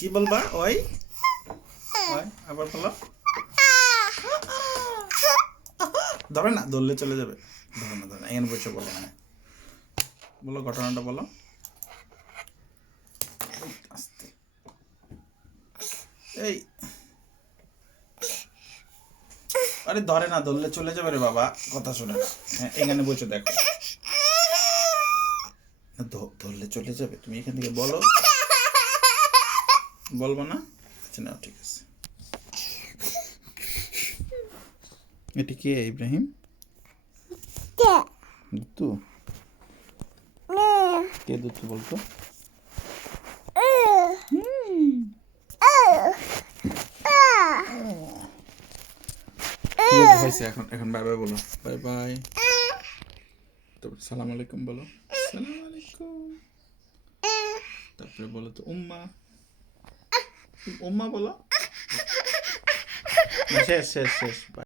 কি বলবা? ওই ওই আবার বলো। ধরে না, ধরলে চলে যাবে। ধরে না, ধরে না, এখানে বসে বলো। হ্যাঁ বলো, ঘটনাটা বলো আস্তে। এই আরে ধরে না, ধরলে চলে যাবে রে বাবা, কথা শোনে না। হ্যাঁ এখানে বসে দেখো, ধরলে চলে যাবে। তুমি এখান থেকে বলো। বলবো না? আচ্ছা না, ঠিক আছে। এটি কে ইব্রাহিম? দুতু? কে দুতু বলতো? ঠিক আছে, হয়েছে। এখন এখন বাই বাই বলো। Bye bye. তারপর সালাম আলাইকুম বলো। সালাম আলাইকুম। তারপরে বলো তো উম্মা। উম্মা বলো। শেষ শেষ শেষ।